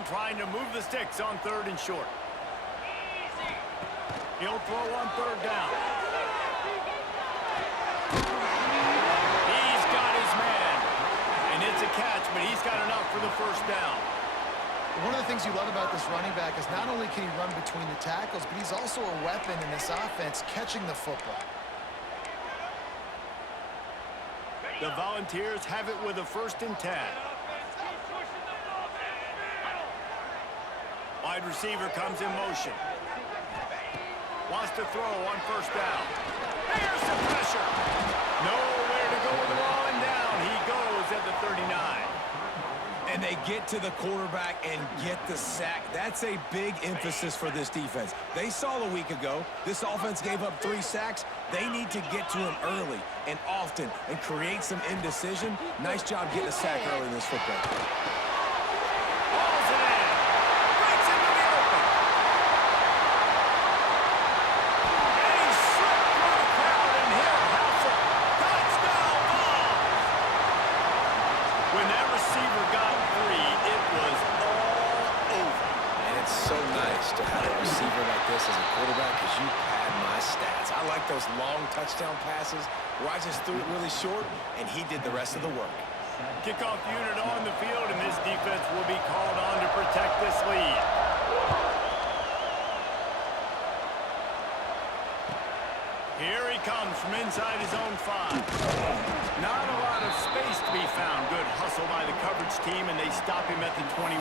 line trying to move the sticks on 3rd and short. He'll throw on 3rd down. He's got his man. And it's a catch, but he's got enough for the 1st down. One of the things you love about this running back is not only can he run between the tackles, but he's also a weapon in this offense catching the football. The Volunteers have it with a 1st and 10. Wide receiver comes in motion. Wants to throw on 1st down. Here's the pressure. Nowhere to go with the ball, and down he goes at the 39. And they get to the quarterback and get the sack. That's a big emphasis for this defense. They saw a week ago, this offense gave up 3 sacks. They need to get to him early and often and create some indecision. Nice job getting a sack early in this football. Balls it in. Breaks into the open. And he slipped through the crowd, and he'll house it. Touchdown ball. When that receiver got free, it was all over. And it's so nice to have a receiver like this as a quarterback because you pad my stats. I like those long touchdown passes where I just threw it really short and he did the rest of the work. Kickoff unit on the field, and this defense will be called on to protect this lead. Here he comes from inside his own 5. Not a lot of space to be found. Good hustle by the coverage team, and they stop him at the 21.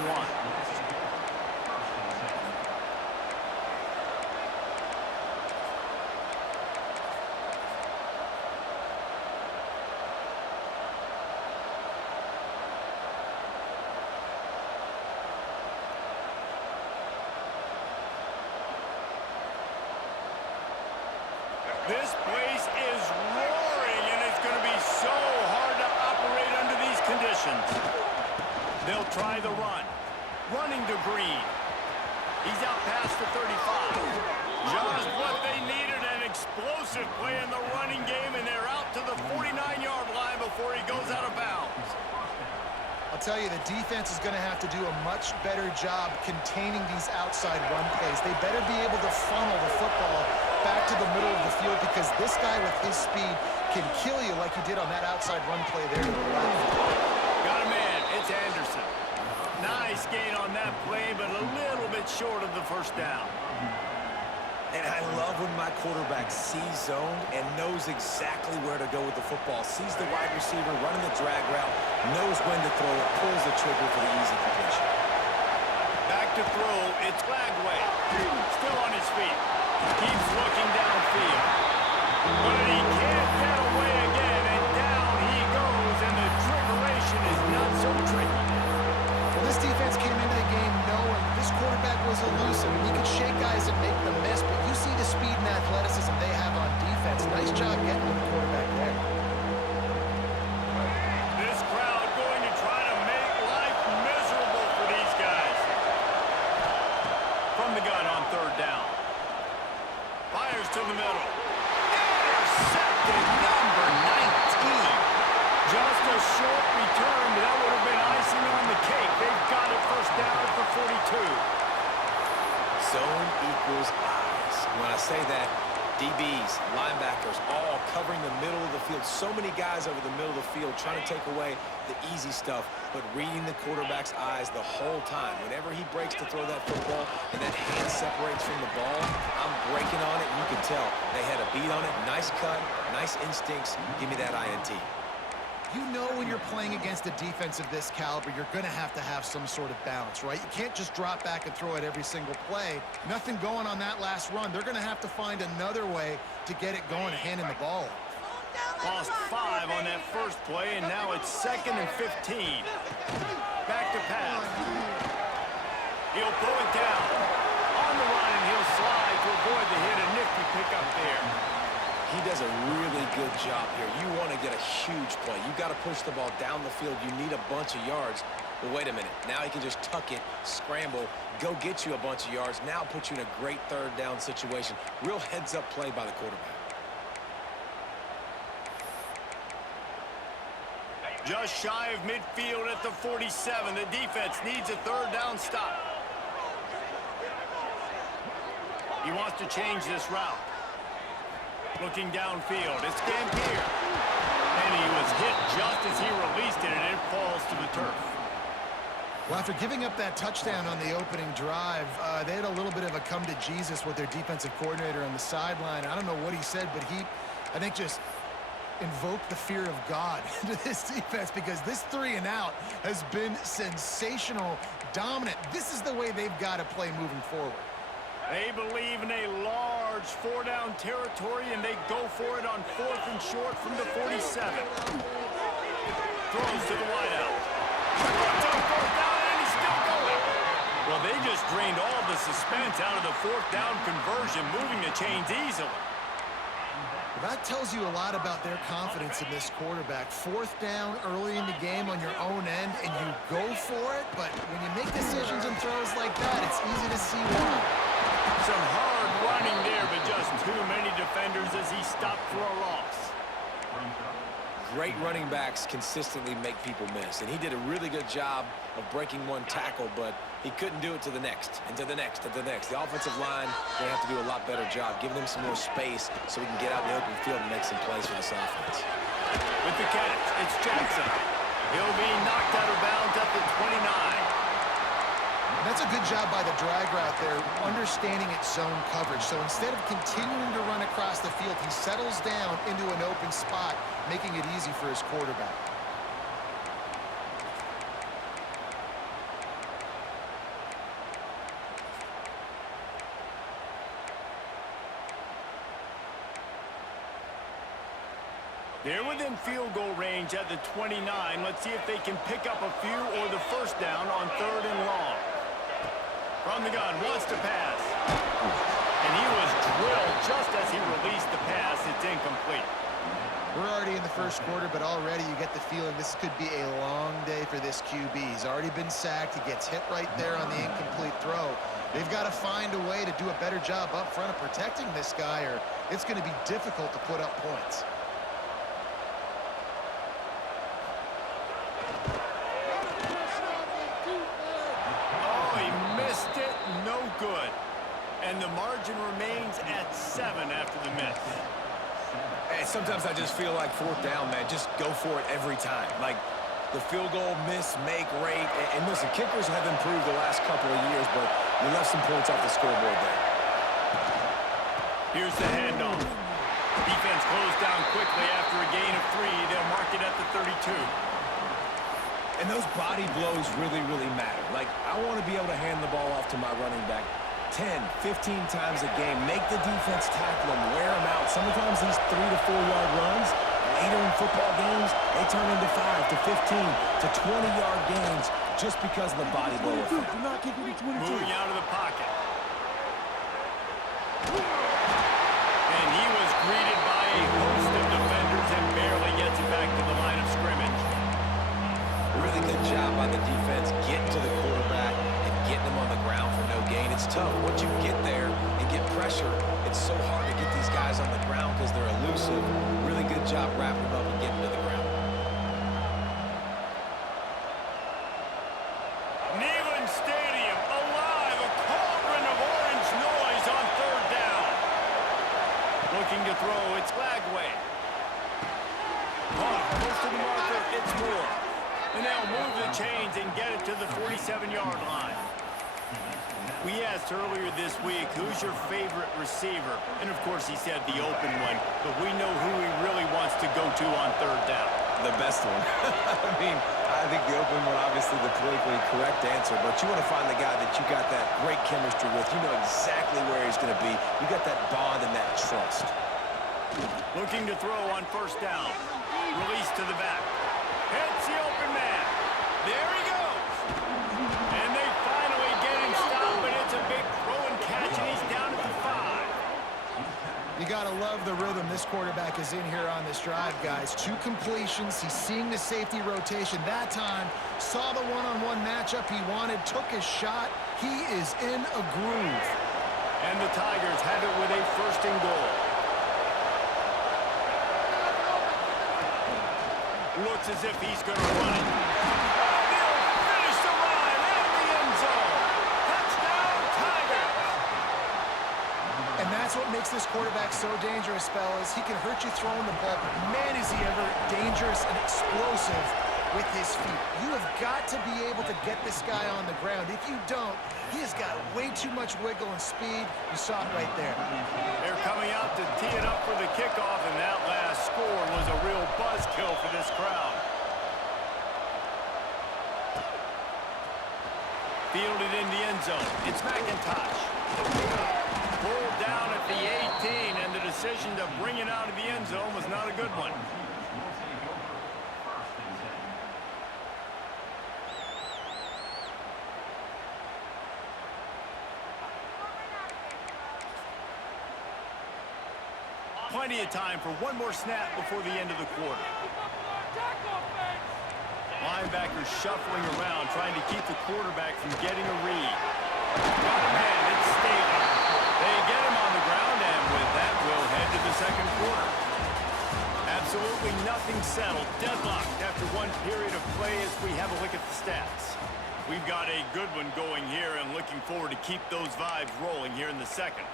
This place is roaring, and it's going to be so hard to operate under these conditions. They'll try the run. Running to Green. He's out past the 35. Just what they needed, an explosive play in the running game, and they're out to the 49-yard line before he goes out of bounds. I'll tell you, the defense is going to have to do a much better job containing these outside run plays. They better be able to funnel the football back to the middle of the field because this guy with his speed can kill you like he did on that outside run play there to the left. Got a man. It's Anderson. Nice gain on that play, but a little bit short of the 1st down. And I love when my quarterback sees zone and knows exactly where to go with the football. Sees the wide receiver running the drag route, knows when to throw it, pulls the trigger for the easy completion. Back to throw, it's Flagway. Still on his feet. Keeps looking downfield. But he can't get away again, and down he goes, and the triggeration is not so tricky. Well, this defense came into the game knowing this quarterback was elusive. He could shake guys and make them miss, but you see the speed and athleticism they have on defense. Nice job getting to the quarterback there. This crowd going to try to make life miserable for these guys. From the gun on 3rd down. Fires to the middle. Intercepted, number 19. Just a short return, but that would have been icing on the cake. They've got it 1st down at the 42. Zone equals eyes. When I say that, DBs, linebackers, all covering the middle of the field. So many guys over the middle of the field trying to take away the easy stuff, but reading the quarterback's eyes the whole time. Whenever he breaks to throw that football and that hand separates from the ball, I'm breaking on it, and you can tell they had a beat on it. Nice cut, nice instincts. Give me that INT. You know when you're playing against a defense of this caliber, you're going to have some sort of balance, right? You can't just drop back and throw it every single play. Nothing going on that last run. They're going to have to find another way to get it going, handing the ball. Lost 5 on that first play, and now it's 2nd and 15. Back to pass. He'll pull it down. On the run, and he'll slide to avoid the hit. A nifty pickup there. He does a really good job here. You want to get a huge play. You got to push the ball down the field. You need a bunch of yards. But wait a minute. Now he can just tuck it, scramble, go get you a bunch of yards. Now put you in a great 3rd down situation. Real heads-up play by the quarterback. Just shy of midfield at the 47. The defense needs a third down stop. He wants to change this route. Looking downfield, it's Gambier. And he was hit just as he released it, and it falls to the turf. Well, after giving up that touchdown on the opening drive, they had a little bit of a come to Jesus with their defensive coordinator on the sideline. I don't know what he said, but he, I think, just invoked the fear of God into this defense, because this 3-and-out has been sensational, dominant. This is the way they've got to play moving forward. They believe in a large four-down territory, and they go for it on 4th and short from the 47. Throws to the wideout. Puts on 4th down, and he's still going. Well, they just drained all the suspense out of the 4th down conversion, moving the chains easily. Well, that tells you a lot about their confidence in this quarterback. 4th down early in the game on your own end, and you go for it, but when you make decisions and throws like that, it's easy to see why. Some hard running there, but just too many defenders as he stopped for a loss. Great running backs consistently make people miss, and he did a really good job of breaking one tackle, but he couldn't do it to the next, and to the next, and to the next. The offensive line, they have to do a lot better job, giving him some more space so he can get out in the open field and make some plays for this offense. With the catch, it's Jackson. He'll be knocked out of bounds at the 29. And that's a good job by the drag route there, understanding its zone coverage. So instead of continuing to run across the field, he settles down into an open spot, making it easy for his quarterback. They're within field goal range at the 29. Let's see if they can pick up a few or the first down on 3rd and long. From the gun, wants to pass. And he was drilled just as he released the pass. It's incomplete. We're already in the first quarter, but already you get the feeling this could be a long day for this QB. He's already been sacked. He gets hit right there on the incomplete throw. They've got to find a way to do a better job up front of protecting this guy, or it's going to be difficult to put up points. Good. And the margin remains at 7 after the miss. And sometimes I just feel like 4th down, man, just go for it every time. Like the field goal miss, make rate. And listen, kickers have improved the last couple of years, but you left some points off the scoreboard there. Here's the handoff. Defense closed down quickly after a gain of 3. They'll mark it at the 32. And those body blows really, really matter. Like, I want to be able to hand the ball off to my running back 10, 15 times a game. Make the defense tackle him, wear him out. Sometimes these 3 to 4 yard runs, later in football games, they turn into 5 to 15 to 20-yard gains just because of the body blow effect. Moving out of the pocket. And he was greeted by a host of defenders and barely gets it back to the line of scrimmage. Really good job by the defense getting to the quarterback and getting him on the ground for no gain. It's tough. Once you get there and get pressure, it's so hard to get these guys on the ground because they're elusive. Really good job wrapping them up and getting to the ground. Neyland Stadium, alive, a cauldron of orange noise on 3rd down. Looking to throw, it's Lagway. Caught, close to the marker, it's Moore. And they'll move the chains and get it to the 47-yard line. We asked earlier this week, who's your favorite receiver? And, of course, he said the open one. But we know who he really wants to go to on 3rd down. The best one. I mean, I think the open one, obviously the politically correct answer. But you want to find the guy that you got that great chemistry with. You know exactly where he's going to be. You got that bond and that trust. Looking to throw on 1st down. Release to the back. Hits the open man. There he goes. And they finally get him stopped, but it's a big throw and catch, and he's down at the 5. You got to love the rhythm this quarterback is in here on this drive, guys. 2 completions. He's seeing the safety rotation. That time, saw the one-on-one matchup he wanted, took his shot. He is in a groove. And the Tigers have it with a 1st and goal. Looks as if he's going to run it. He'll finish the line and the end zone. Touchdown, Tigers. And that's what makes this quarterback so dangerous, fellas. He can hurt you throwing the ball, but man, is he ever dangerous and explosive with his feet. You have got to be able to get this guy on the ground. If you don't, he has got way too much wiggle and speed. You saw it right there. They're coming out to tee it up for the kickoff, and that last score was a real buzzkill for this crowd. Fielded in the end zone. It's McIntosh. Pulled down at the 18, and the decision to bring it out of the end zone was not a good one. Plenty of time for one more snap before the end of the quarter. Linebackers shuffling around, trying to keep the quarterback from getting a read. Got him in. It's Staley. They get him on the ground, and with that, we'll head to the second quarter. Absolutely nothing settled. Deadlocked after one period of play as we have a look at the stats. We've got a good one going here, and looking forward to keep those vibes rolling here in the second.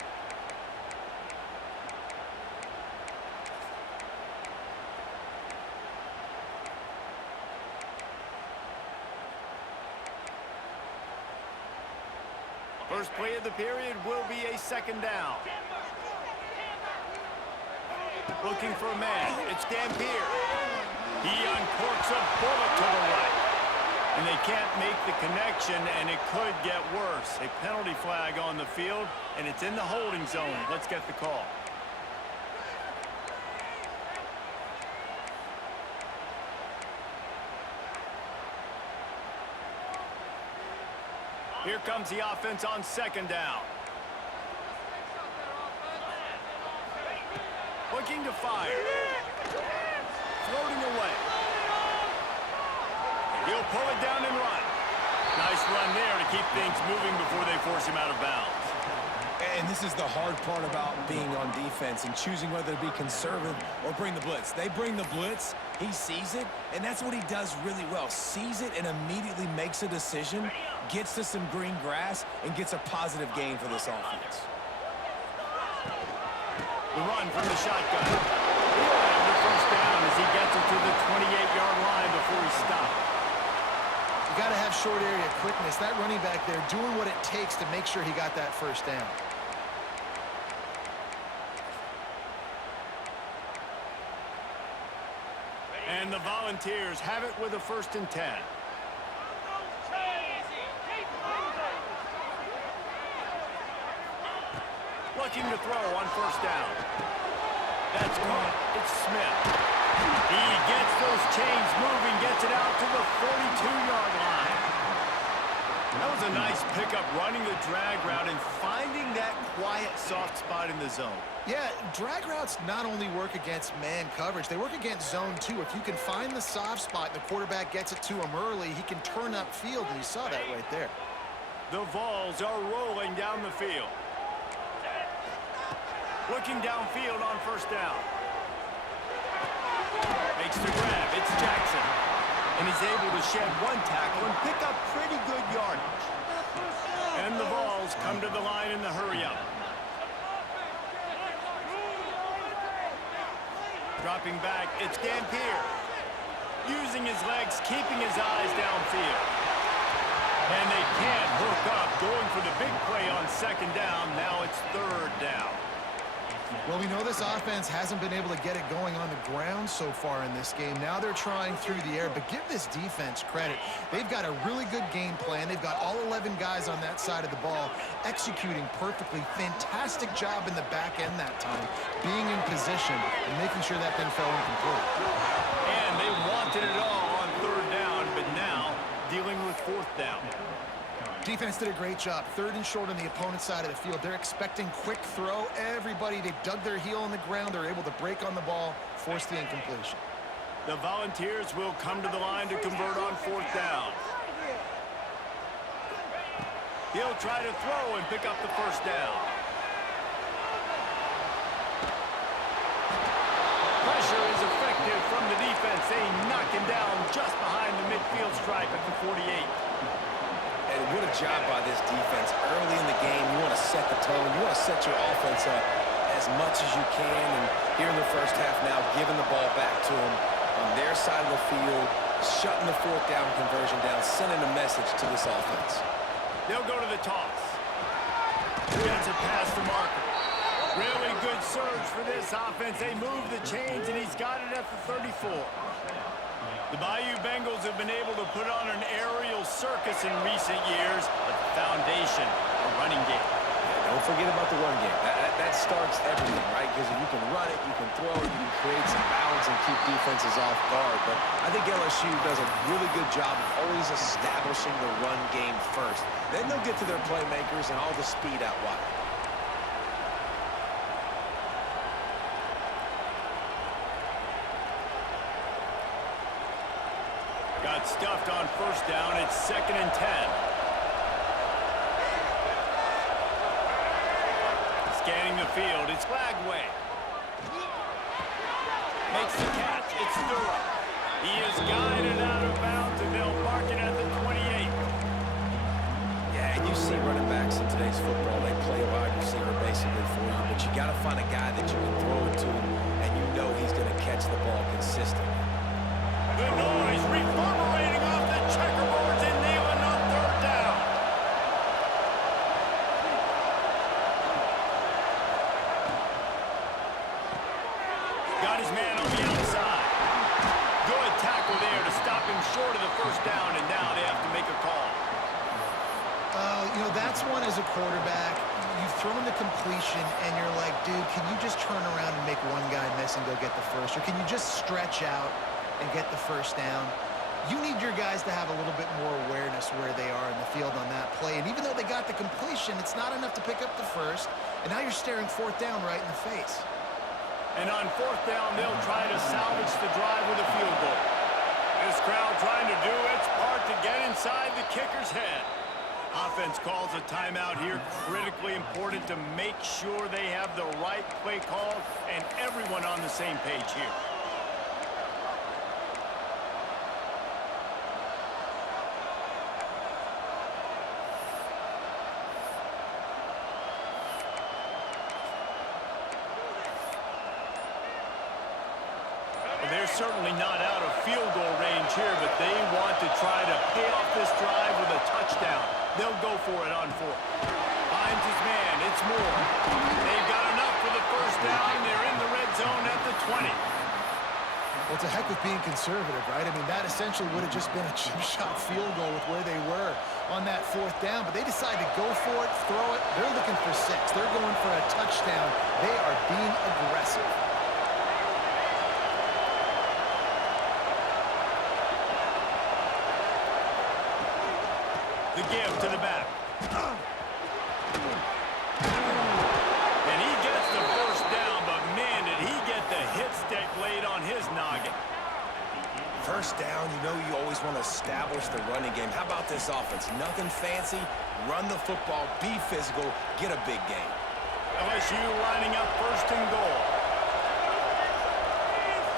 First play of the period will be a second down. Looking for a man. It's Dampier. He uncorks a bullet to the right. And they can't make the connection, and it could get worse. A penalty flag on the field, and it's in the holding zone. Let's get the call. Here comes the offense on second down. Looking to fire. Floating away. He'll pull it down and run. Nice run there to keep things moving before they force him out of bounds. And this is the hard part about being on defense and choosing whether to be conservative or bring the blitz. They bring the blitz, he sees it, and that's what he does really well. Sees it and immediately makes a decision, gets to some green grass, and gets a positive gain for this offense. The run from the shotgun. He'll have the first down as he gets it to the 28-yard line before he stops. You got to have short area quickness. That running back there doing what it takes to make sure he got that first down. And the Volunteers have it with a 1st and 10. Looking to throw on first down. That's caught. It's Smith. He gets those chains moving, gets it out to the 42-yard line. That was a nice pickup, running the drag route and finding that quiet, soft spot in the zone. Yeah, drag routes not only work against man coverage, they work against zone too. If you can find the soft spot and the quarterback gets it to him early, he can turn upfield, and you saw that right there. The Vols are rolling down the field. Looking downfield on first down. Makes the grab. It's Jackson. And he's able to shed one tackle and pick up pretty good yardage. And the Vols come to the line in the hurry-up. Dropping back, it's Dampier. Using his legs, keeping his eyes downfield. And they can't hook up, going for the big play on second down. Now it's third down. Well, we know this offense hasn't been able to get it going on the ground so far in this game. Now they're trying through the air, but give this defense credit. They've got a really good game plan. They've got all 11 guys on that side of the ball executing perfectly. Fantastic job in the back end that time, being in position and making sure that thing fell incomplete. And they wanted it all on third down, but now dealing with fourth down. Defense did a great job. 3rd and short on the opponent's side of the field. They're expecting quick throw. Everybody, they dug their heel on the ground. They're able to break on the ball, force the incompletion. The Volunteers will come to the line to convert on fourth down. He'll try to throw and pick up the first down. Pressure is effective from the defense. defense. They knock him down just behind the midfield stripe at the 48. And what a job by this defense. Early in the game, you want to set the tone. You want to set your offense up as much as you can. And here in the first half now, giving the ball back to them on their side of the field, shutting the fourth down conversion down, sending a message to this offense. They'll go to the toss. Gets it past the marker. Really good surge for this offense. They move the chains, and he's got it at the 34. The Bayou Bengals have been able to put on an aerial circus in recent years, but the foundation, a running game. Yeah, don't forget about the run game. That starts everything, right? Because if you can run it, you can throw it, you can create some balance and keep defenses off guard. But I think LSU does a really good job of always establishing the run game first. Then they'll get to their playmakers and all the speed out wide. Got stuffed on first down. It's 2nd and 10. Scanning the field. It's Flagway. Makes the catch. It's Durham. He is guided out of bounds, and they'll mark it at the 28. Yeah, and you see running backs in today's football. They play a wide receiver basically for you, but you got to find a guy that you can throw it to, and you know he's going to catch the ball consistently. The noise reverberating off the checkerboards in Neyland on 3rd down. Got his man on the outside. Good tackle there to stop him short of the first down, and now they have to make a call. You know, that's one as a quarterback. You've thrown the completion, and you're like, dude, can you just turn around and make one guy miss and go get the first? Or can you just stretch out and get the first down? You need your guys to have a little bit more awareness where they are in the field on that play. And even though they got the completion, it's not enough to pick up the first. And now you're staring 4th down right in the face. And on 4th down, they'll try to salvage the drive with a field goal. This crowd trying to do its part to get inside the kicker's head. Offense calls a timeout here. Critically important to make sure they have the right play call and everyone on the same page here. They're certainly not out of field goal range here, but they want to try to pay off this drive with a touchdown. They'll go for it on 4th. Finds his man. It's Moore. They've got enough for the first down. They're in the red zone at the 20. Well, it's a heck of being conservative, right? I mean, that essentially would have just been a chip shot field goal with where they were on that 4th down. But they decided to go for it, throw it. They're looking for 6. They're going for a touchdown. They are being aggressive. The give to the back. And he gets the first down, but man, did he get the hit stick laid on his noggin. First down, you know you always want to establish the running game. How about this offense? Nothing fancy. Run the football, be physical, get a big gain. LSU lining up 1st and goal.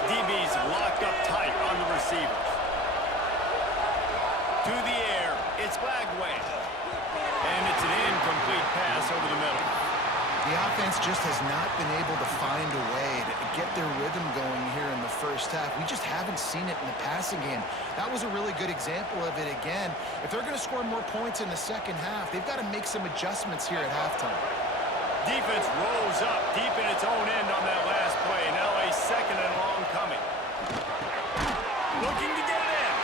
DB's locked up tight on the receivers. To the air, it's Flagway. And it's an incomplete pass over the middle. The offense just has not been able to find a way to get their rhythm going here in the first half. We just haven't seen it in the passing game. That was a really good example of it again. If they're going to score more points in the second half, they've got to make some adjustments here at halftime. Defense rose up deep in its own end on that last play. Now a 2nd and long coming. Looking to get it in.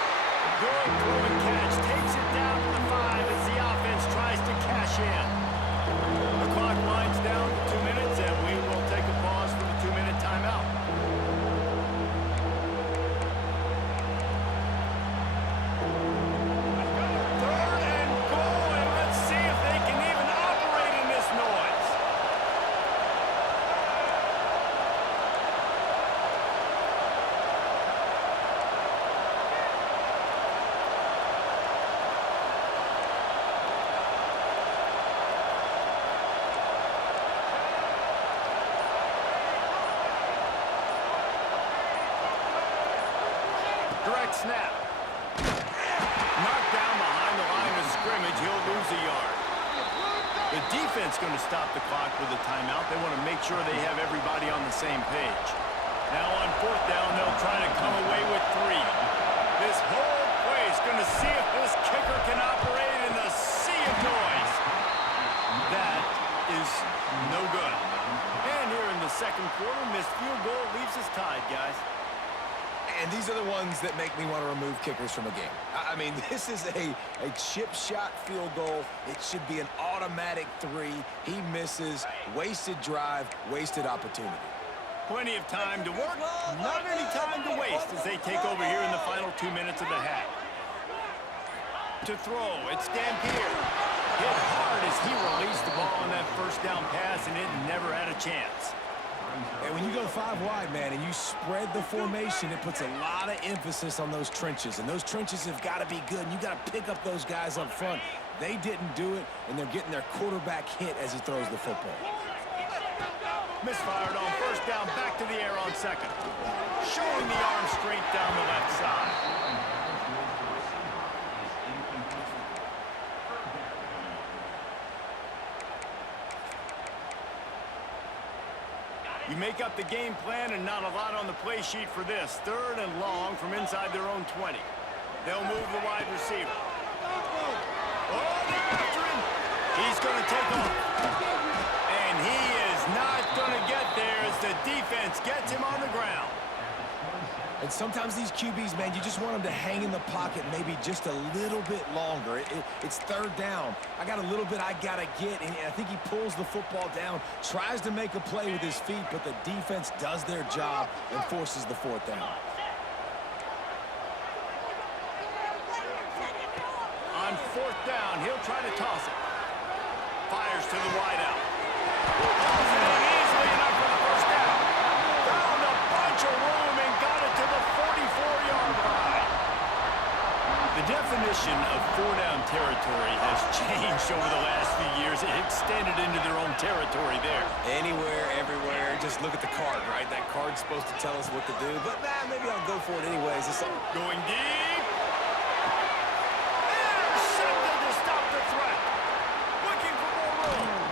Good throw and catch. Takes it down to the 5 as the offense tries to cash in. The clock winds down to 2 minutes, and we will take a pause for the 2-minute timeout. Third and goal, and let's see if they can even operate in this noise. snap. Knocked down behind the line of scrimmage. He'll lose a yard. The defense going to stop the clock with a timeout. They want to make sure they have everybody on the same page. Now on fourth down, they'll try to come away with 3. This whole place going to see if this kicker can operate in the sea of noise. That is no good. And here in the second quarter, missed field goal leaves us tied, guys. And these are the ones that make me want to remove kickers from a game. I mean, this is a chip shot field goal. It should be an automatic 3. He misses. Wasted drive, wasted opportunity. Plenty of time to work, not any time to waste as they take over here in the final 2 minutes of the half. To throw, it's Dampier. Hit hard as he released the ball on that first down pass, and it never had a chance. And when you go 5 wide, man, and you spread the formation, it puts a lot of emphasis on those trenches. And those trenches have got to be good. And you got to pick up those guys up front. They didn't do it, and they're getting their quarterback hit as he throws the football. Misfired on first down, back to the air on second. Showing the arm straight down the left side. You make up the game plan and not a lot on the play sheet for this. 3rd and long from inside their own 20. They'll move the wide receiver. Oh, they're after him. He's going to take off. And he is not going to get there as the defense gets him on the ground. And sometimes these QBs, man, you just want them to hang in the pocket maybe just a little bit longer. It's 3rd down. I got a little bit I got to get, and I think he pulls the football down, tries to make a play with his feet, but the defense does their job and forces the 4th down. On 4th down, he'll try to toss it. Fires to the wideout. Pulls it in easily enough for the first down. Found a bunch of room and got it to the 44-yard line. The definition of 4-down territory has changed over the last few years. It extended into their own territory there. Anywhere, everywhere, just look at the card, right? That card's supposed to tell us what to do, but maybe I'll go for it anyways. Going deep. Intercepted to stop the threat. Looking for more room.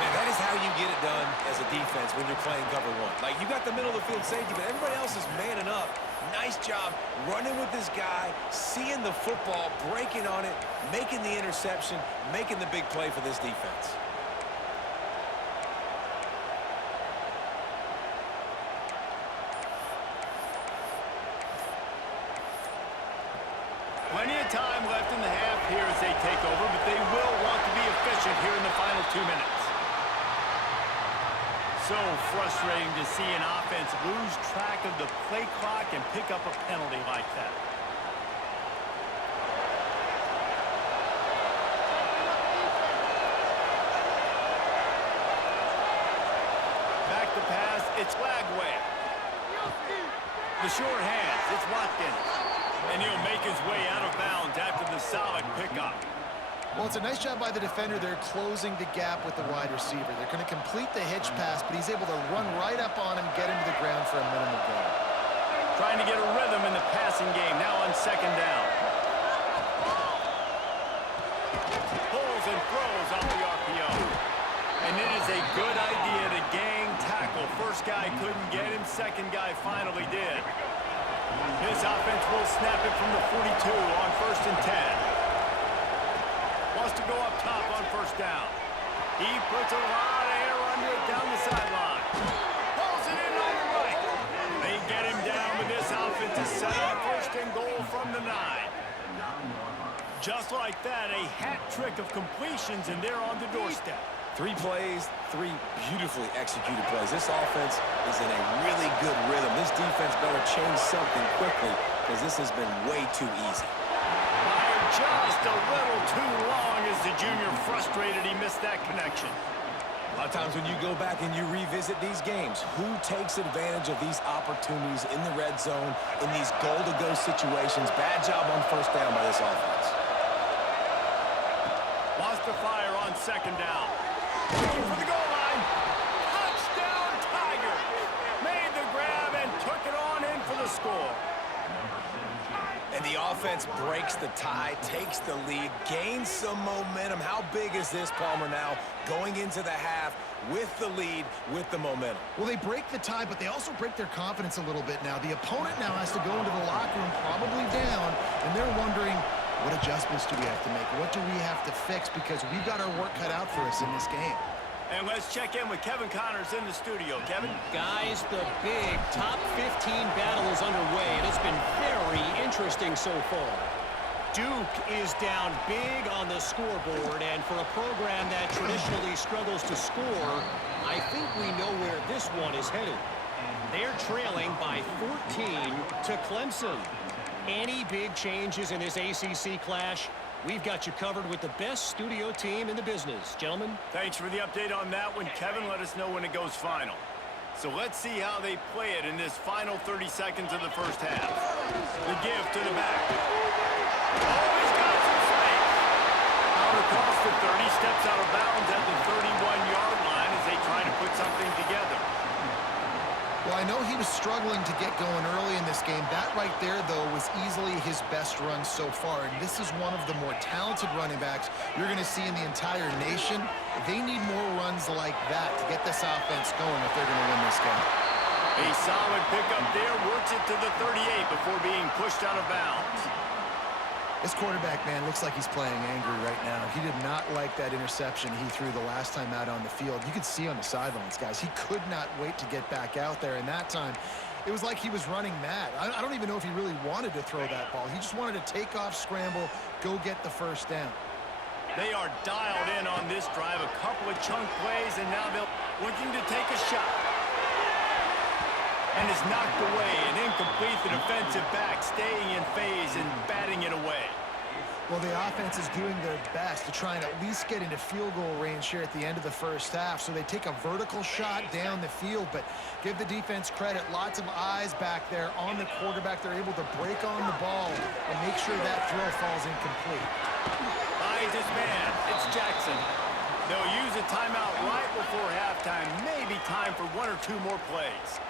Man, that is how you get it done as a defense when you're playing cover 1. Like, you got the middle of the field safety, but everybody else is manning up. Nice job running with this guy, seeing the football, breaking on it, making the interception, making the big play for this defense. Plenty of time left in the half here as they take over, but they will want to be efficient here in the final 2 minutes. So frustrating to see an offense lose track of the play clock and pick up a penalty like that. Back to pass, it's Lagway. The short hands, it's Watkins. And he'll make his way out of bounds after the solid pickup. Well, it's a nice job by the defender. They're closing the gap with the wide receiver. They're going to complete the hitch pass, but he's able to run right up on him, get him to the ground for a minimal gain. Trying to get a rhythm in the passing game, now on 2nd down. Pulls and throws off the RPO. And it is a good idea to gang tackle. First guy couldn't get him, second guy finally did. His offense will snap it from the 42 on 1st and 10. Wants to go up top on 1st down. He puts a lot of air under it down the sideline. Pulls it in on the right. They get him down with this offense to set up 1st and goal from the 9. Just like that, a hat trick of completions, and they're on the doorstep. 3 plays, 3 beautifully executed plays. This offense is in a really good rhythm. This defense better change something quickly because this has been way too easy. Fired just a little too long as the junior frustrated he missed that connection. A lot of times when you go back and you revisit these games, who takes advantage of these opportunities in the red zone, in these goal-to-go situations? Bad job on 1st down by this offense. Lost the fire on 2nd down. Looking for the goal line. Touchdown, Tiger. Made the grab and took it on in for the score. And the offense breaks the tie, takes the lead, gains some momentum. How big is this, Palmer, now going into the half with the lead, with the momentum? Well, they break the tie, but they also break their confidence a little bit now. The opponent now has to go into the locker room probably down, and they're wondering, what adjustments do we have to make? What do we have to fix? Because we've got our work cut out for us in this game. And let's check in with Kevin Connors in the studio. Kevin? Guys, the big top 15 battle is underway, and it's been very interesting so far. Duke is down big on the scoreboard, and for a program that traditionally struggles to score, I think we know where this one is headed. They're trailing by 14 to Clemson. Any big changes in this ACC clash? We've got you covered with the best studio team in the business. Gentlemen? Thanks for the update on that one, Kevin. Let us know when it goes final. So let's see how they play it in this final 30 seconds of the first half. The give to the back. Oh, he's got some space. Out across the 30, steps out of bounds at the 31-yard line as they try to put something together. Well, I know he was struggling to get going early in this game. That right there, though, was easily his best run so far. And this is one of the more talented running backs you're going to see in the entire nation. They need more runs like that to get this offense going if they're going to win this game. A solid pickup there, works it to the 38 before being pushed out of bounds. This quarterback, man, looks like he's playing angry right now. He did not like that interception he threw the last time out on the field. You could see on the sidelines, guys, he could not wait to get back out there. And that time, it was like he was running mad. I don't even know if he really wanted to throw that ball. He just wanted to take off, scramble, go get the first down. They are dialed in on this drive. A couple of chunk plays, and now they're looking to take a shot. And it's knocked away and incomplete. The defensive back staying in phase and batting it away. Well, the offense is doing their best to try and at least get into field goal range here at the end of the first half. So they take a vertical shot down the field, but give the defense credit. Lots of eyes back there on the quarterback. They're able to break on the ball and make sure that throw falls incomplete. Finds his man. It's Jackson. They'll use a timeout right before halftime. Maybe time for one or two more plays.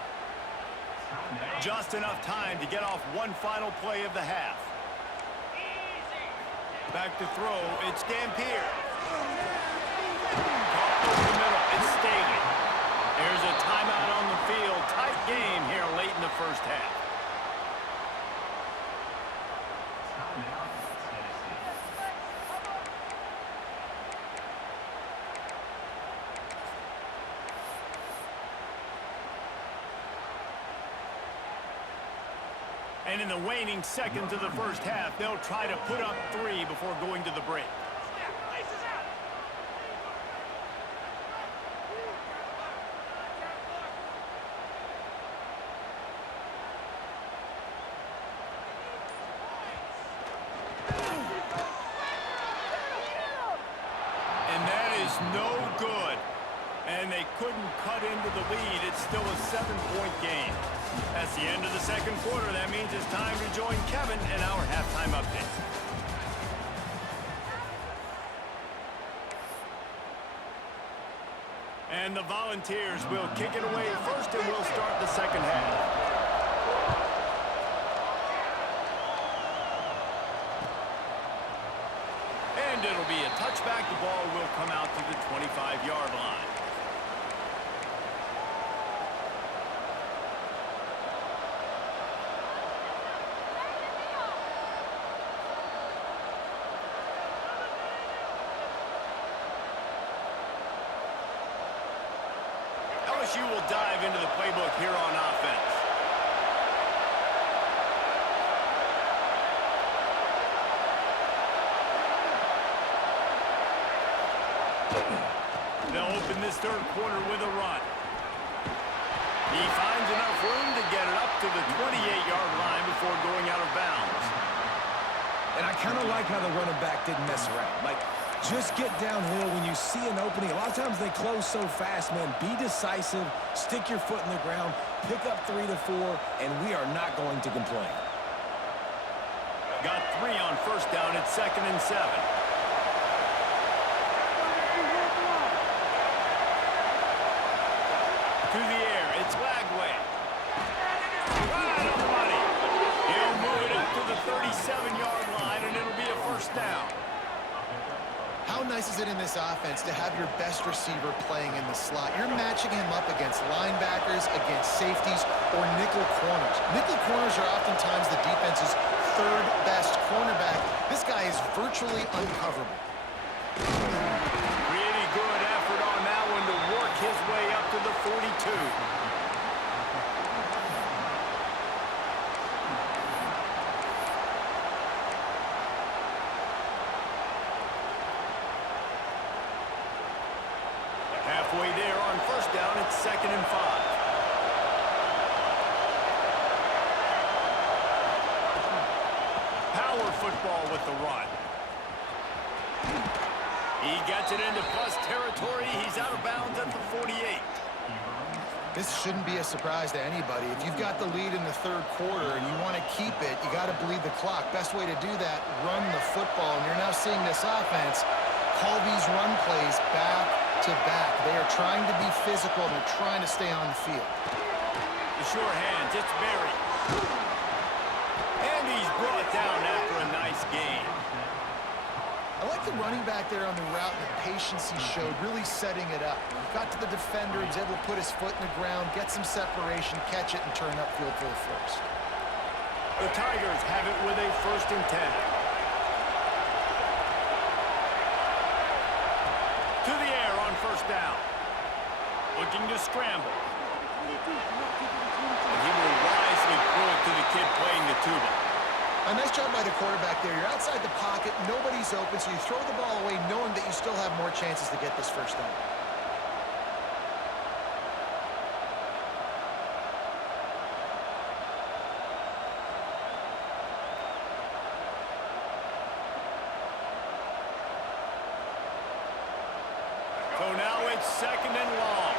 Just enough time to get off one final play of the half. Back to throw, it's Dampier. Caught over the middle, it's Staley. There's a timeout on the field. Tight game here late in the first half. And in the waning seconds of the first half, they'll try to put up 3 before going to the break. And that is no good. And they couldn't cut into the lead. It's still a 7-point game. That's the end of the second quarter. That means it's time to join Kevin in our halftime update. And the Volunteers will kick it away first, and we'll start the second half. And it'll be a touchback. The ball will come out to the 25-yard line. LSU will dive into the playbook here on offense. They'll open this third quarter with a run. He finds enough room to get it up to the 28-yard line before going out of bounds. And I kind of like how the running back didn't mess around. Like, just get downhill when you see an opening. A lot of times they close so fast, man. Be decisive, stick your foot in the ground, pick up 3 to 4, and we are not going to complain. Got 3 on first down. It's 2nd and 7. To the air, it's Lagway. Right on the money. He'll move it up to the 37. minimizes it in this offense to have your best receiver playing in the slot. You're matching him up against linebackers, against safeties, or nickel corners. Nickel corners are oftentimes the defense's third best cornerback. This guy is virtually uncoverable. Really good effort on that one to work his way up to the 42. Halfway there on first down, it's 2nd and 5. Power football with the run. He gets it into plus territory. He's out of bounds at the 48. This shouldn't be a surprise to anybody. If you've got the lead in the third quarter and you want to keep it, you got to bleed the clock. Best way to do that, run the football. And you're now seeing this offense call these run plays back to back. They are trying to be physical, and they're trying to stay on the field. The sure hands, it's Berry. And he's brought down after a nice game. I like the running back there on the route and the patience he showed, really setting it up. He got to the defender, he was able to put his foot in the ground, get some separation, catch it, and turn upfield for the first. The Tigers have it with a 1st and 10. To the air on first down. Looking to scramble. And he will wisely throw it to the kid playing the tuba. A nice job by the quarterback there. You're outside the pocket, nobody's open, so you throw the ball away knowing that you still have more chances to get this first down. So now it's 2nd and long.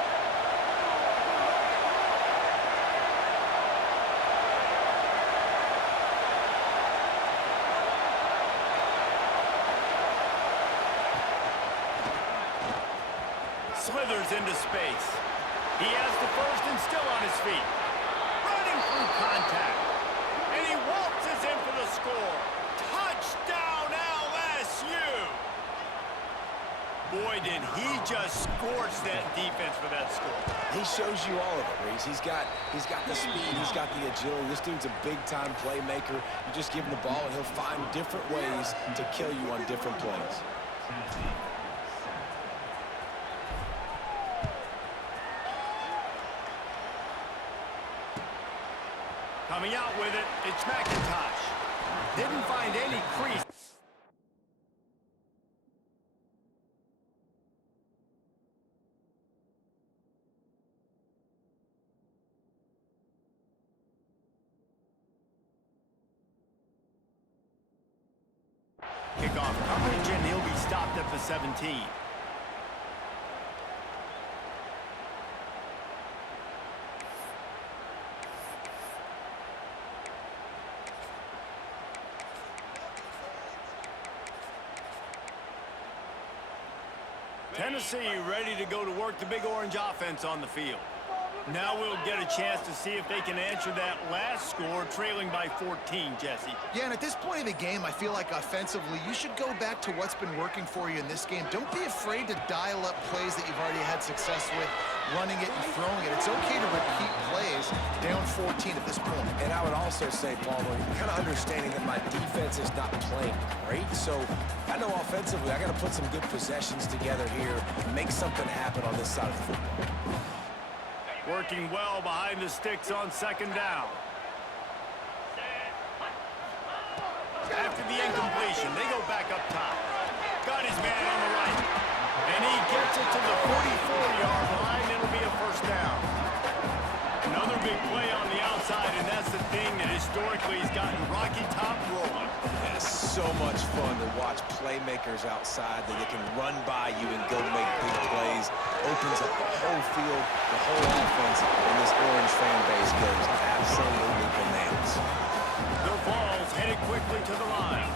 Slithers into space. He has the first and still on his feet. Running through contact. And he waltzes in for the score. Touchdown LSU! Boy, did he just scorch that defense for that score. He shows you all of it, Reese. He's got the speed, he's got the agility. This dude's a big-time playmaker. You just give him the ball, and he'll find different ways to kill you on different plays. Coming out with it, it's McIntosh. Didn't find any crease. Kickoff coverage, and he'll be stopped at the 17. Tennessee ready to go to work the Big Orange offense on the field. Now we'll get a chance to see if they can answer that last score, trailing by 14, Jesse. Yeah, and at this point in the game, I feel like offensively, you should go back to what's been working for you in this game. Don't be afraid to dial up plays that you've already had success with, running it and throwing it. It's okay to repeat plays down 14 at this point. And I would also say, Palmer, kind of understanding that my defense is not playing great, so I know offensively I got to put some good possessions together here, make something happen on this side of the football. Working well behind the sticks on 2nd down. After the incompletion, they go back up top. Got his man on the right. And he gets it to the 44-yard line. It'll be a 1st down. Another big play on the outside, and that's the thing that historically has gotten Rocky Top rolling. It's so much fun to watch playmakers outside that they can run by you and go make big plays. Opens up the whole field, the whole offense, and this Orange fan base goes absolutely bananas. The ball's headed quickly to the line.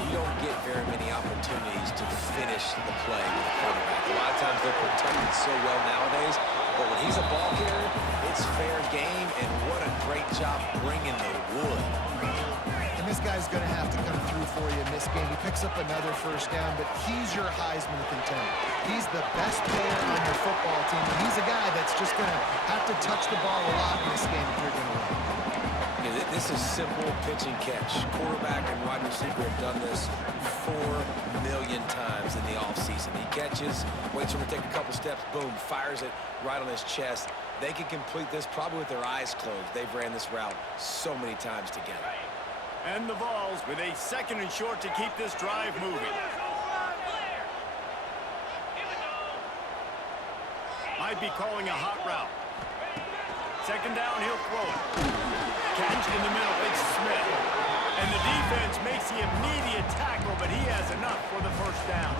You don't get very many opportunities to finish the play with a quarterback. A lot of times they're protected so well nowadays, but when he's a ball carrier, it's fair game, and what a great job bringing the wood. And this guy's going to have to come through for you in this game. He picks up another first down, but he's your Heisman contender. He's the best player on your football team, and he's a guy that's just going to have to touch the ball a lot in this game if you're going to win. Yeah, this is simple pitch and catch. Quarterback and wide receiver have done this 4 million times in the offseason. He catches, waits for him to take a couple steps, boom, fires it right on his chest. They can complete this probably with their eyes closed. They've ran this route so many times together. And the Vols with a 2nd and short to keep this drive moving. Might be calling a hot route. 2nd down, he'll throw it. Catch in the middle, it's Smith. And the defense makes the immediate tackle, but he has enough for the first down.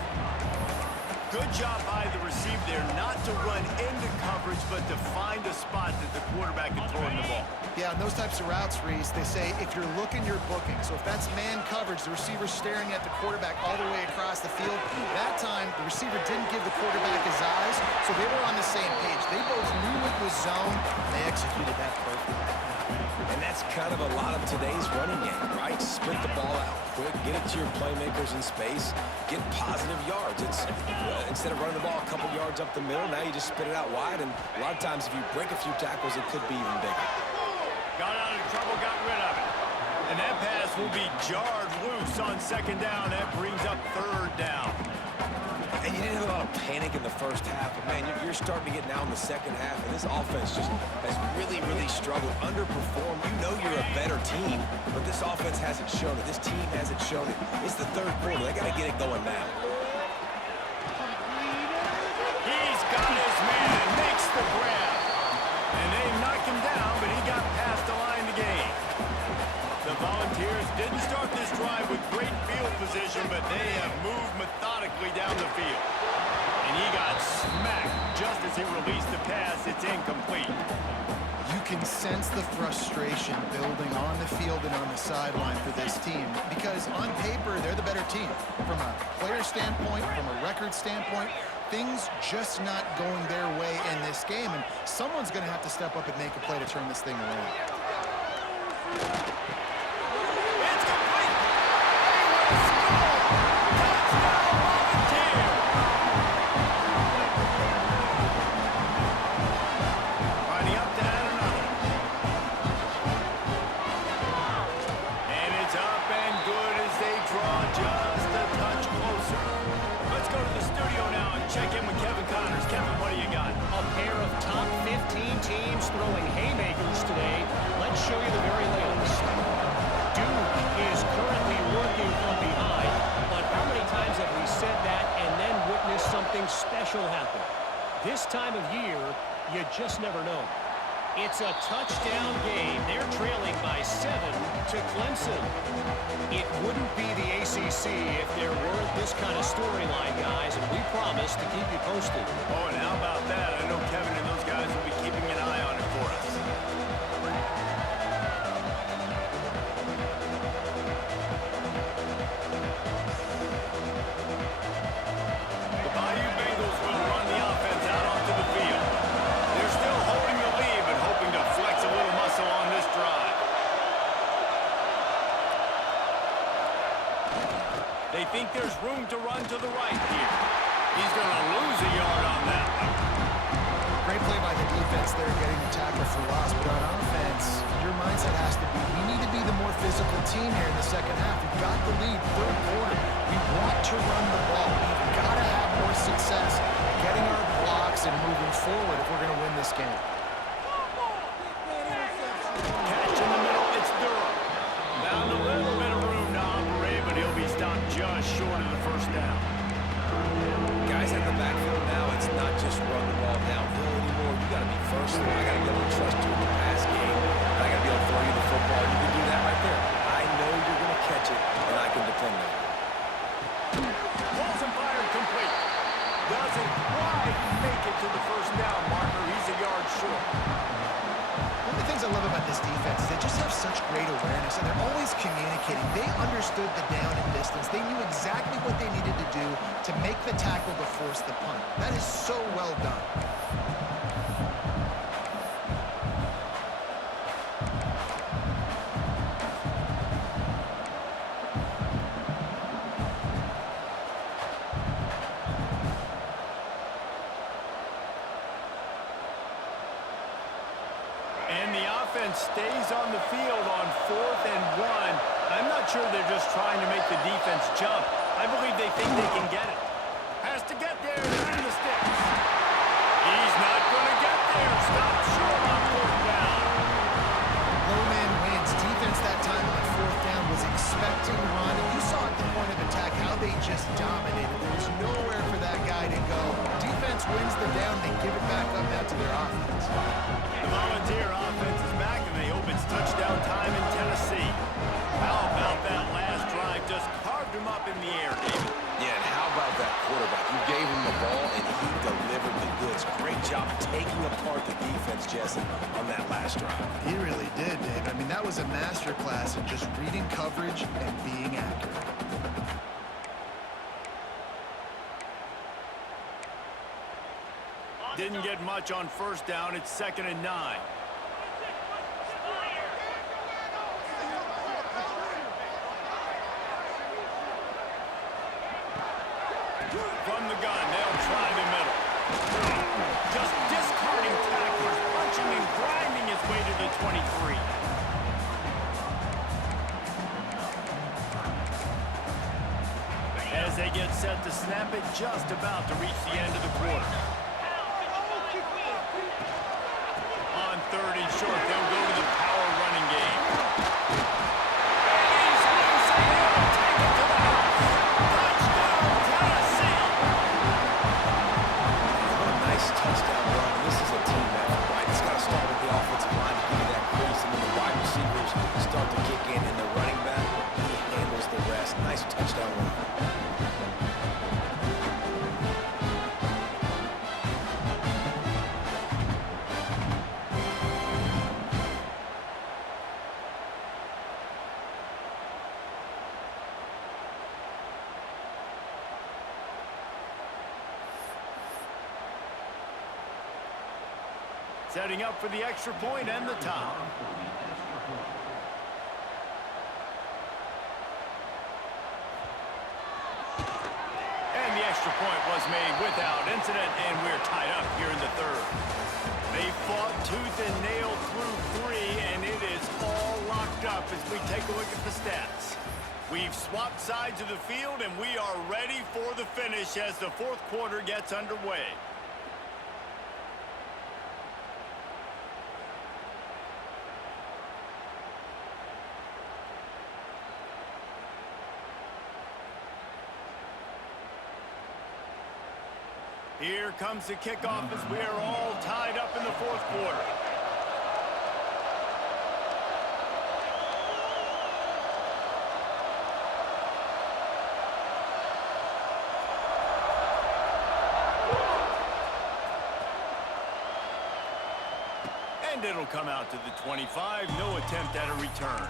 Good job by the receiver there not to run into coverage, but to find a spot that the quarterback can throw in the ball. Yeah, on those types of routes, Reese, they say if you're looking, you're booking. So if that's man coverage, the receiver's staring at the quarterback all the way across the field. That time, the receiver didn't give the quarterback his eyes, so they were on the same page. They both knew it was zone, and they executed that perfectly. And that's kind of a lot of today's running game, right? Split the ball out quick, get it to your playmakers in space, get positive yards. It's instead of running the ball a couple yards up the middle, now you just spit it out wide, and a lot of times if you break a few tackles, it could be even bigger. Got out of trouble, got rid of it. And that pass will be jarred loose on 2nd down. That brings up 3rd down. And you didn't have a lot of panic in the first half, but man, you're starting to get now in the second half, and this offense just has really, really struggled, underperformed. You know you're a better team, but this offense hasn't shown it. This team hasn't shown it. It's the 3rd quarter. They got to get it going now. He's got his man, makes the grab. And they knock him down, but he got past the line to gain. The Volunteers didn't start this drive with great field position, but they have moved methodically down the field. And he got smacked just as he released the pass. It's incomplete. You can sense the frustration building on the field and on the sideline for this team because on paper, they're the better team. From a player standpoint, from a record standpoint, things just not going their way in this game, and someone's going to have to step up and make a play to turn this thing around. It's complete. They will score. Touchdown, Volunteers. Riding up to add another. And it's up and good as they draw just a touch closer. Let's go to the studio now and check in with Kevin Connors. Kevin, what do you got? A pair of top 15 teams throwing haymakers today. Let's show you the very latest. Duke is currently working from behind, but how many times have we said that and then witnessed something special happen? This time of year, you just never know. It's a touchdown game. They're trailing by 7 to Clemson. It wouldn't be the ACC if there weren't this kind of storyline, guys, and we promise to keep you posted. Oh, and how about that? I know Kevin and those guys will be keeping an eye on it for us. The Bayou Bengals will run the offense out onto the field. They're still holding the lead, but hoping to flex a little muscle on this drive. They think there's room to run to the right here. He's going to lose a yard on that one. Great play by the defense there, getting the tackle for loss. But on offense, your mindset has to be, we need to be the more physical team here in the second half. We've got the lead, 3rd quarter. We want to run the ball. We've got to have more success getting our blocks and moving forward if we're going to win this game. Catch in the middle, it's Durham. Found a little bit of room to operate, but he'll be stopped just short of the first down. Guys in the backfield now, it's not just run the ball downhill anymore. You got to be versatile. I got to be able to trust you in the pass game. I got to be able to throw you the football. You can do that right there. I know you're going to catch it, and I can depend on it. Balls and fired complete. Doesn't quite make it to the first down marker. He's a yard short. One of the things I love about this defense is they just have such great awareness, and they're always communicating. They understood the down and distance. They knew exactly what they needed to do to make the tackle to force the punt. That is so well done. offense stays on the field on 4th and 1, I'm not sure they're just trying to make the defense jump. I believe they think they can get it. Has to get there behind the sticks. He's not going to get there. Stop short on 4th down. Low man wins. Defense that time on 4th down was expecting run. You saw at the point of attack how they just dominated. There was nowhere for that guy to go. Defense wins the down. They give it back up now to their offense. The Volunteer offense is back, and they hope it's touchdown time in Tennessee. How about that last drive? Just carved him up in the air, David. Yeah, and how about that quarterback? You gave him the ball, and he delivered the goods. Great job taking apart the defense, Jesse, on that last drive. He really did, Dave. I mean, that was a masterclass in just reading coverage and being accurate. Didn't get much on 1st down. It's 2nd and 9. From the gun, they'll try the middle. Just discarding tacklers, punching and grinding his way to the 23. As they get set to snap it, just about to reach the end of the quarter. On 3rd and short, they'll go to the power running game. He's loose and they'll take it to the house. Touchdown, Tennessee! What a nice touchdown run. This is a team effort, right? It's got to start with the offensive line to give you that crease, and then the wide receivers start to kick in, and the running back, he handles the rest. Nice touchdown run. Setting up for the extra point and the tie. And the extra point was made without incident, and we're tied up here in the 3rd. They fought tooth and nail through 3, and it is all locked up as we take a look at the stats. We've swapped sides of the field, and we are ready for the finish as the 4th quarter gets underway. Here comes the kickoff as we are all tied up in the 4th quarter. And it'll come out to the 25. No attempt at a return.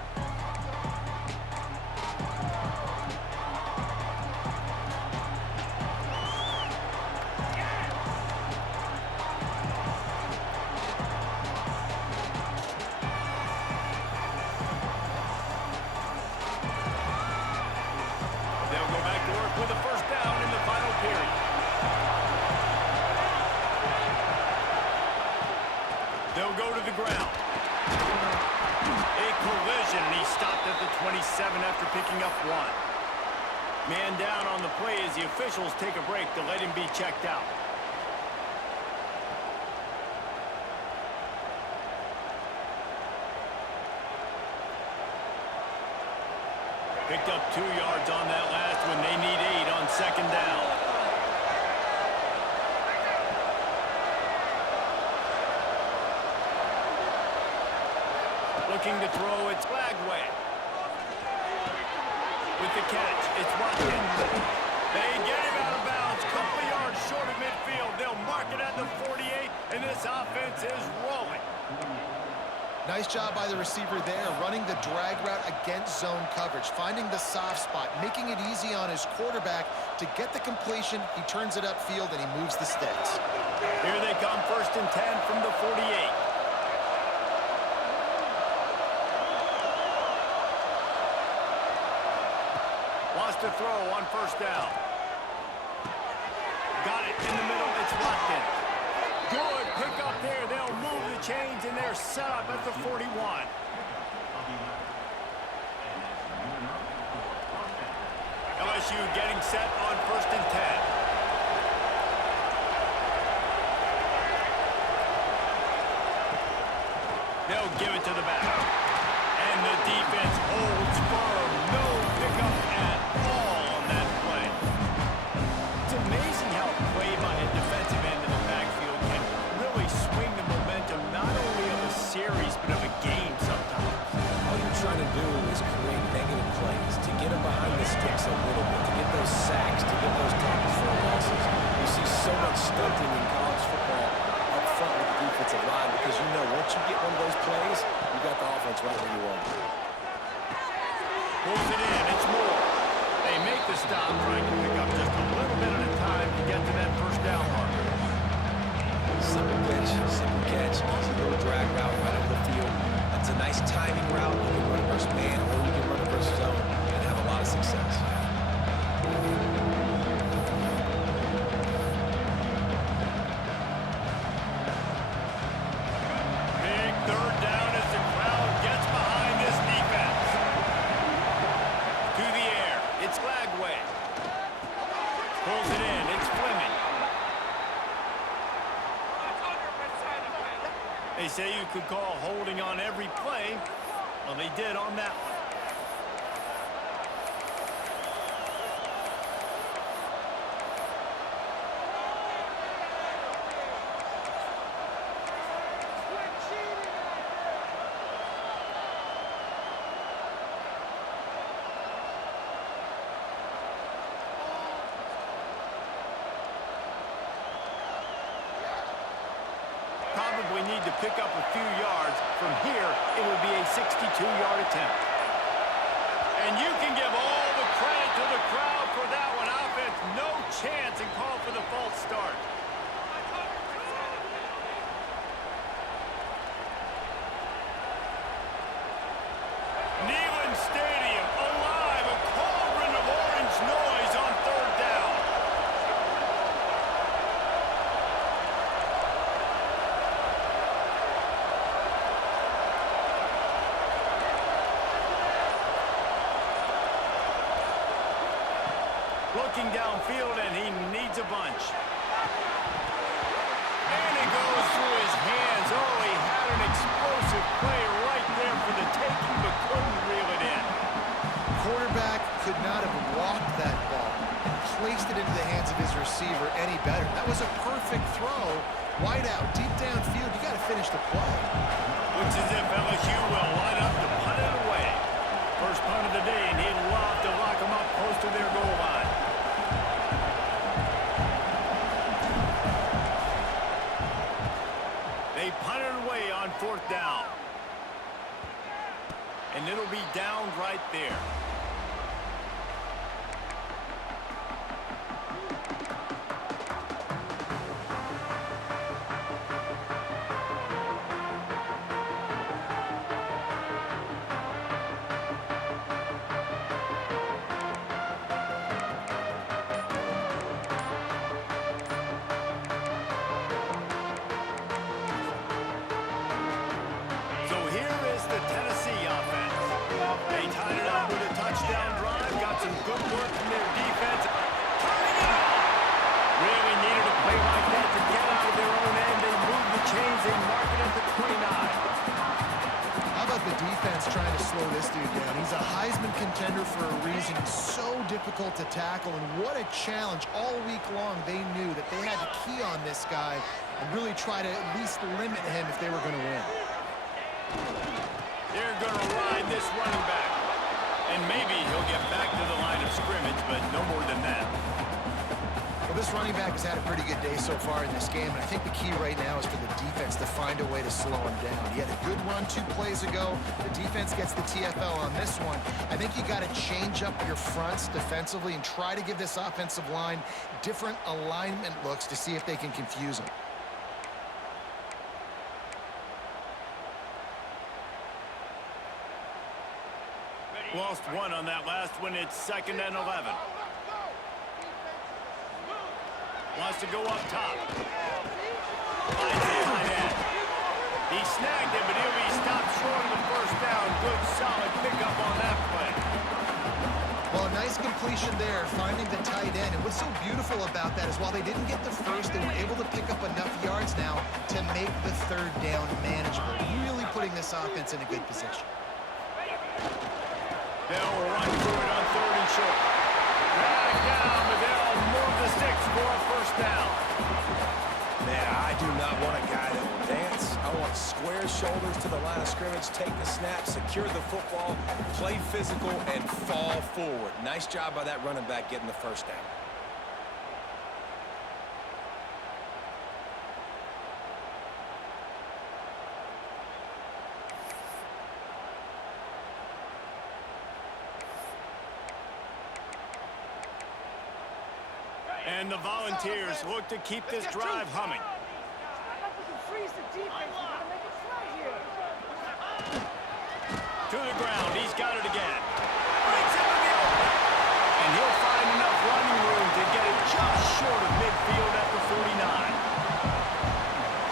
With a 1st down in the final period. They'll go to the ground. A collision, and he stopped at the 27 after picking up 1. Man down on the play as the officials take a break to let him be checked out. Picked up 2 yards on that last one. They need 8 on 2nd down. Looking to throw, it's Flagway. With the catch, it's Watkins. They get him out of bounds. Couple yards short of midfield. They'll mark it at the 48, and this offense is rolling. Nice job by the receiver there, running the drag route against zone coverage, finding the soft spot, making it easy on his quarterback to get the completion. He turns it upfield, and he moves the sticks. Here they come, 1st and 10 from the 48. Wants to throw on 1st down. Got it in the middle. It's Watkins. Good pick up there. They'll move the chains, and they're set up at the 41. LSU getting set on 1st and 10. They'll give it to the back. And the defense holds firm. No pickup at all on that play. It's amazing how play by a defensive end in the backfield can really swing the momentum not only of a series but of a game sometimes. All you're trying to do is create negative plays, to get them behind the sticks a little bit, to get those sacks, to get those tackles for losses. You see so much stunting in college football up front with the defensive line because you know once you get one of those plays, you got the offense right where you want. Pulls it in. It's more. They make the stop, trying to pick up just a little bit at a time to get to that first down marker. Simple catch, easy little drag route right over the field. It's a nice timing route. You can run it versus man or you can run it versus zone and have a lot of success. Big third down as the crowd gets behind this defense. To the air. It's Lagway. Pulls it in. It's Fleming. They say you could call holding on every play. Well, they did on that one. Probably need to pick up a few yards. From here, it will be a 62-yard attempt. And you can give all the credit to the crowd for that one. Offense, no chance, and call for the false start. Neyland Stadium, alive, a cauldron of orange noise on 3rd down. Looking downfield, and he needs a bunch. And it goes through his hands. Oh, he had an explosive play right there for the taking, but couldn't reel it in. Quarterback could not have walked that ball and placed it into the hands of his receiver any better. That was a perfect throw. Wide out, deep downfield. You got to finish the play. Looks as if LSU will line up to punt it away. First punt of the day, and he'd love to lock them up close to their goal line. They punt it away on 4th down. And it'll be down right there. So here is the Tennessee offense. They tied it up with a touchdown drive. Got some good work from their defense. Turning it on. Really needed a play like that to get out of their own end. They move the chains. They mark it at the 29. How about the defense trying to slow this dude down? He's a Heisman contender for a reason. He's so difficult to tackle, and what a challenge. All week long, they knew that they had to key on this guy and really try to at least limit him if they were going to win. They're going to ride this running back. And maybe he'll get back to the line of scrimmage, but no more than that. Well, this running back has had a pretty good day so far in this game, and I think the key right now is for the defense to find a way to slow him down. He had a good run 2 plays ago. The defense gets the TFL on this one. I think you got to change up your fronts defensively and try to give this offensive line different alignment looks to see if they can confuse him. Lost one on that last one. It's 2nd and 11. Wants to go up top. Finds the tight end. He snagged it, but he'll be stopped short of the first down. Good, solid pickup on that play. Well, a nice completion there, finding the tight end. And what's so beautiful about that is while they didn't get the first, they were able to pick up enough yards now to make the third down manageable. Really putting this offense in a good position. They'll run through it on third and short. Drag down, but they'll move the sticks for a first down. Man, I do not want a guy that will dance. I want square shoulders to the line of scrimmage, take the snap, secure the football, play physical, and fall forward. Nice job by that running back getting the first down. And the Volunteers look to keep this drive humming. To the ground, he's got it again. Breaks into the open. And he'll find enough running room to get it just short of midfield at the 49.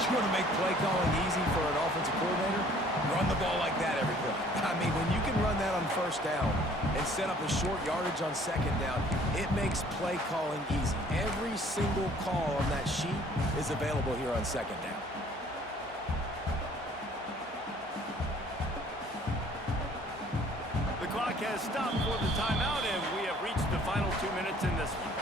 You want to make play calling easy for an offensive coordinator? Run the ball like that every play. I mean, when you can run that on first down and set up a short yardage on second down, it makes play calling easy. Every single call on that sheet is available here on second down. The clock has stopped for the timeout, and we have reached the final 2 minutes in this one.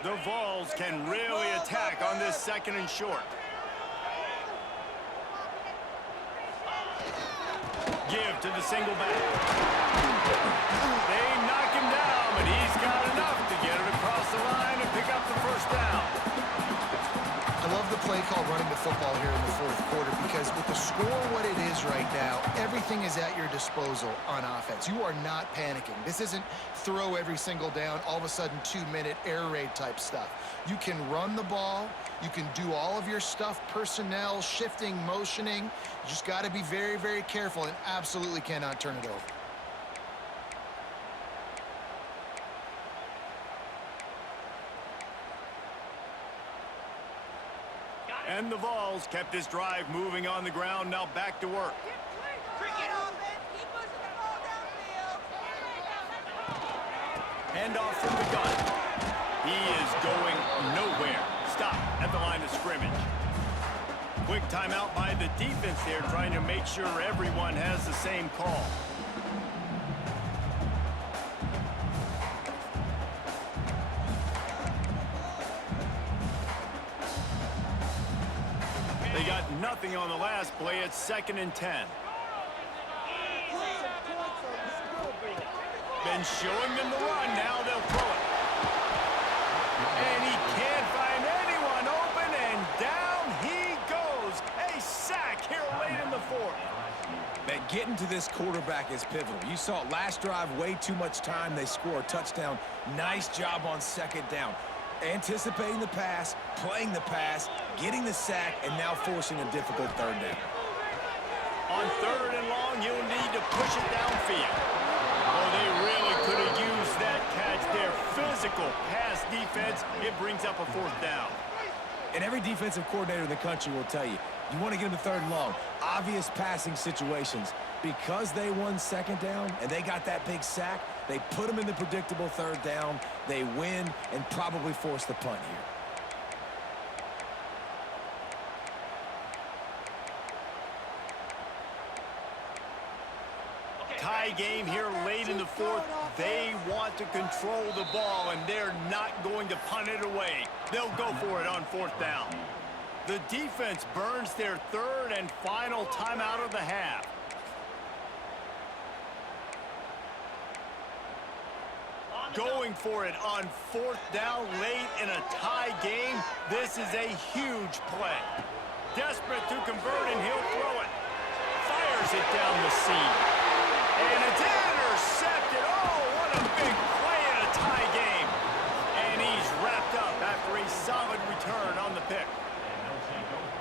The Vols can really attack on this second and short. Give to the single back. They knock him down, but he's got enough to get it across the line and pick up the first down. I love the play call running the football here in the fourth quarter because with the score what it is right now, everything is at your disposal on offense. You are not panicking. This isn't throw every single down, all of a sudden 2-minute air raid type stuff. You can run the ball. You can do all of your stuff, personnel, shifting, motioning. You just got to be very, very careful and absolutely cannot turn it over. And the Vols kept this drive moving on the ground, now back to work. Handoff from the gun. He is going nowhere. Stop at the line of scrimmage. Quick timeout by the defense there, trying to make sure everyone has the same call. They got nothing on the last play. It's 2nd and 10. Been showing them the run. Now they'll throw it. And he can't find anyone open, and down he goes. A sack here late in the fourth. Man, getting to this quarterback is pivotal. You saw it last drive, way too much time. They score a touchdown. Nice job on second down. Anticipating the pass, playing the pass, getting the sack, and now forcing a difficult third down. On 3rd and long, you'll need to push it downfield. Oh, they really could have used that catch there. Physical pass defense. It brings up a 4th down. And every defensive coordinator in the country will tell you, you want to get them to 3rd and long. Obvious passing situations. Because they won second down and they got that big sack, they put them in the predictable 3rd down. They win and probably force the punt here. Tie game here late in the fourth. They want to control the ball, and they're not going to punt it away. They'll go for it on 4th down. The defense burns their 3rd and final timeout of the half. Going for it on 4th down late in a tie game. This is a huge play. Desperate to convert, and he'll throw it. Fires fires it down the seam. And it's intercepted. Oh, what a big play in a tie game. And he's wrapped up after a solid return on the pick.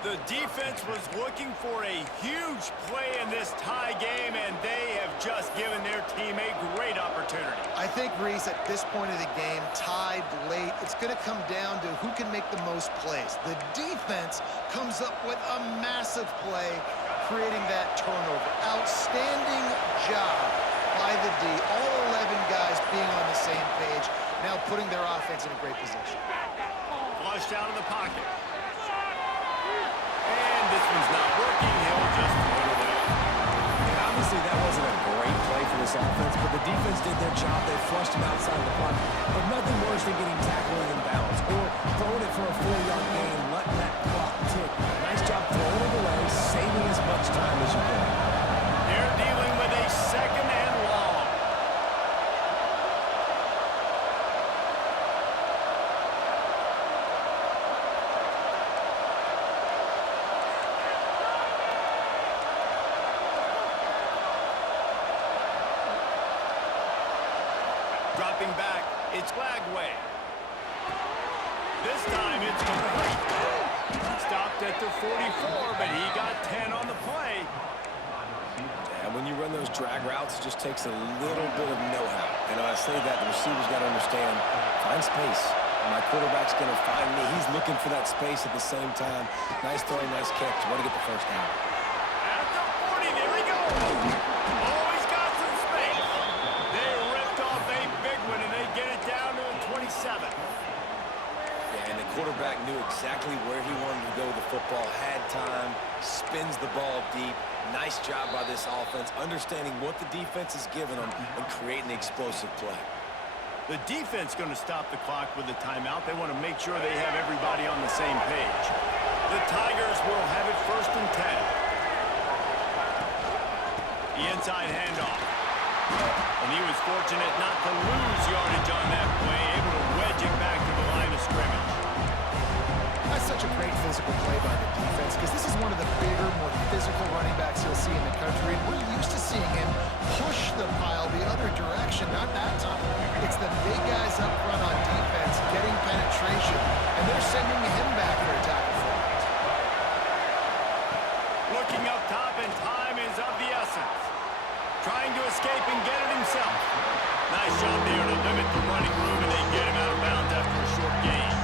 The defense was looking for a huge play in this tie game, and they have just given their team a great opportunity. I think, Reese, at this point of the game, tied late, it's going to come down to who can make the most plays. The defense comes up with a massive play, creating that turnover. Outstanding job by the D. All 11 guys being on the same page, now putting their offense in a great position. Flushed out of the pocket. And this one's not working. He'll just throw it away. And obviously that wasn't a great play for this offense, but the defense did their job. They flushed him outside the pocket. But nothing worse than getting tackled in bounds or throwing it for a 4-yard gain, letting that clock tick. Nice job throwing it away, saving as much time as you can. They're dealing with a second and long. Dropping back, it's Lagway. This time it's complete. Stopped at the 44, but he got 10 on the play. And when you run those drag routes, it just takes a little bit of know-how. And when I say that, the receiver's got to understand, find space. My quarterback's going to find me. He's looking for that space at the same time. Nice throw, nice catch. Way to get the first down. At the 40, there we go. Oh, he's got some space. They ripped off a big one, and they get it down to a 27. Yeah, and the quarterback knew exactly where he wanted to go with the football, had time, spins the ball deep. Nice job by this offense, understanding what the defense is giving them and creating the explosive play. The defense going to stop the clock with a timeout. They want to make sure they have everybody on the same page. The Tigers will have it 1st and 10. The inside handoff. And he was fortunate not to lose yardage on that play, able to wedge it back to the line of scrimmage. That's such a great physical play by the defense because this is one of the bigger, more physical running backs you'll see in the country. And we're used to seeing him push the pile the other direction. Not that time. It's the big guys up front on defense getting penetration, and they're sending him back for a tackle for it. Looking up top, and time is of the essence. Trying to escape and get it himself. Nice job there to limit the running room, and they get him out of bounds after a short gain.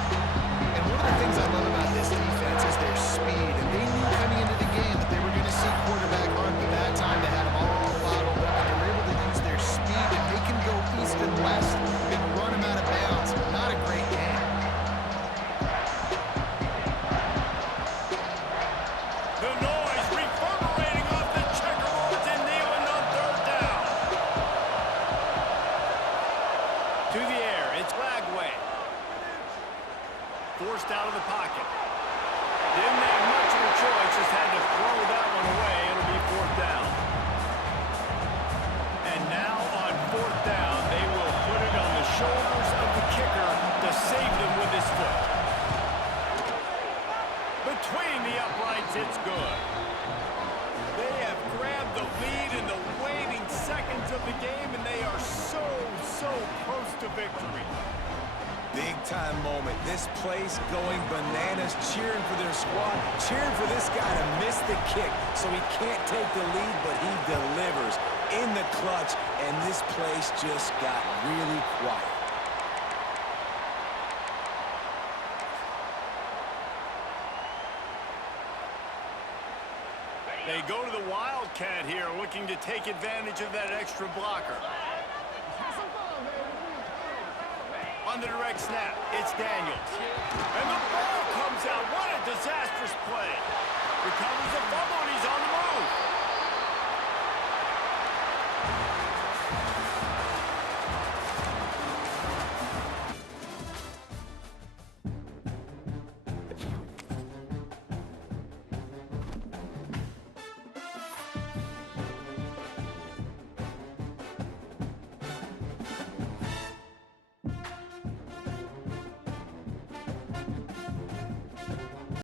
And one of the things I love about this defense is their speed. And they knew coming into the game that they were going to see quarterback run, but that time they had them all bottled up, and they were able to use their speed, and they can go east and west and run them out of bounds. Not a great game. The noise reverberating off the checkerboards and kneeling on 3rd down. To the air, it's Lagway. Forced out of the pocket. Didn't have much of a choice, just had to throw that one away. It'll be 4th down. And now on 4th down, they will put it on the shoulders of the kicker to save them with his foot. Between the uprights, it's good. They have grabbed the lead in the waning seconds of the game, and they are so close to victory. Big-time moment. This place going bananas, cheering for their squad, cheering for this guy to miss the kick so he can't take the lead, but he delivers in the clutch, and this place just got really quiet. They go to the Wildcat here, looking to take advantage of that extra blocker. On the direct snap, it's Daniels. And the ball comes out. What a disastrous play. Recovers the fumble,